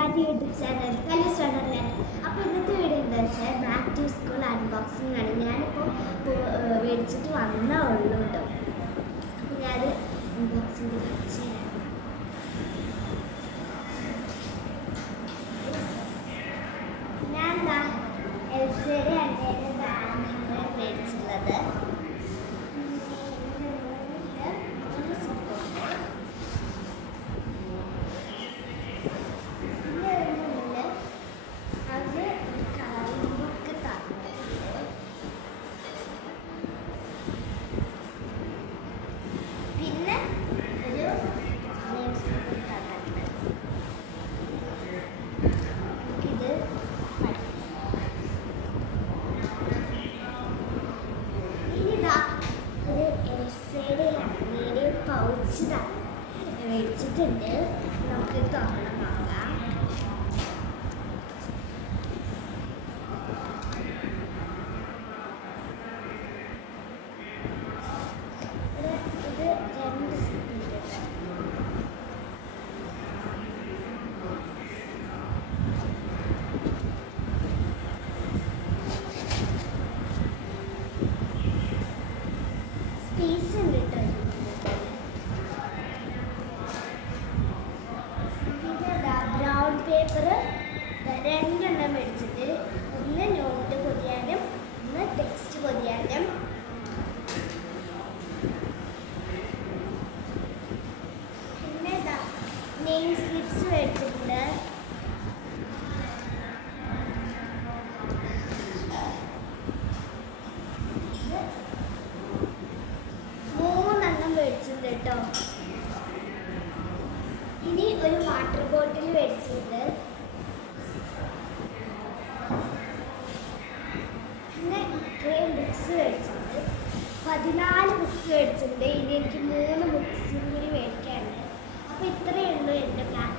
Back YouTube channel കലീസ് Wonderland. അപ്പോൾ ഇന്നത്തെ video എന്താ വെച്ചാൽ ബാക്ക് ടു സ്കൂൾ അൺബോക്സിംഗ് ആണ്. ഞാനിപ്പോൾ മേടിച്ചിട്ട് വന്നേ ഉള്ളൂ കേട്ടോ. അപ്പോൾ ഞാൻ അൺബോക്സിംഗ് കാണിച്ചു തരാം. ഞാൻ എന്താ എൽസയുടെ അമ്മയുടെ ബാഗാണ് മേടിച്ചിട്ടുള്ളത്. പൗച്ച് മേടിച്ചിട്ടുണ്ട്. നമുക്ക് തുറന്ന് നോക്കാം. ഇത് രണ്ട് സ്പീഡ് സ്പേസ് ഉണ്ട് കേട്ടോ. പേപ്പർ രണ്ടെണ്ണം മേടിച്ചിട്ട്, ഒന്ന് നോട്ട് പൊതിയാനും ഒന്ന് ടെക്സ്റ്റ് പൊതിയാനും. പിന്നെ നെയിം സ്ലിപ്സ് മേടിച്ചിട്ടുണ്ട്. മൂന്നെണ്ണം മേടിച്ചിട്ടുണ്ട് കേട്ടോ. ഇനി ഒരു വാട്ടർ ബോട്ടിൽ മേടിച്ചിട്ടുണ്ട്. പിന്നെ ഇത്രയും ബുക്സ് മേടിച്ചിട്ടുണ്ട്. 14 ബുക്സ് മേടിച്ചിട്ടുണ്ട്. ഇനി എനിക്ക് 3 ബുക്സും കൂടി മേടിക്കാനുണ്ട്. അപ്പോൾ ഇത്രയേ ഉള്ളൂ എൻ്റെ പ്ലാൻ.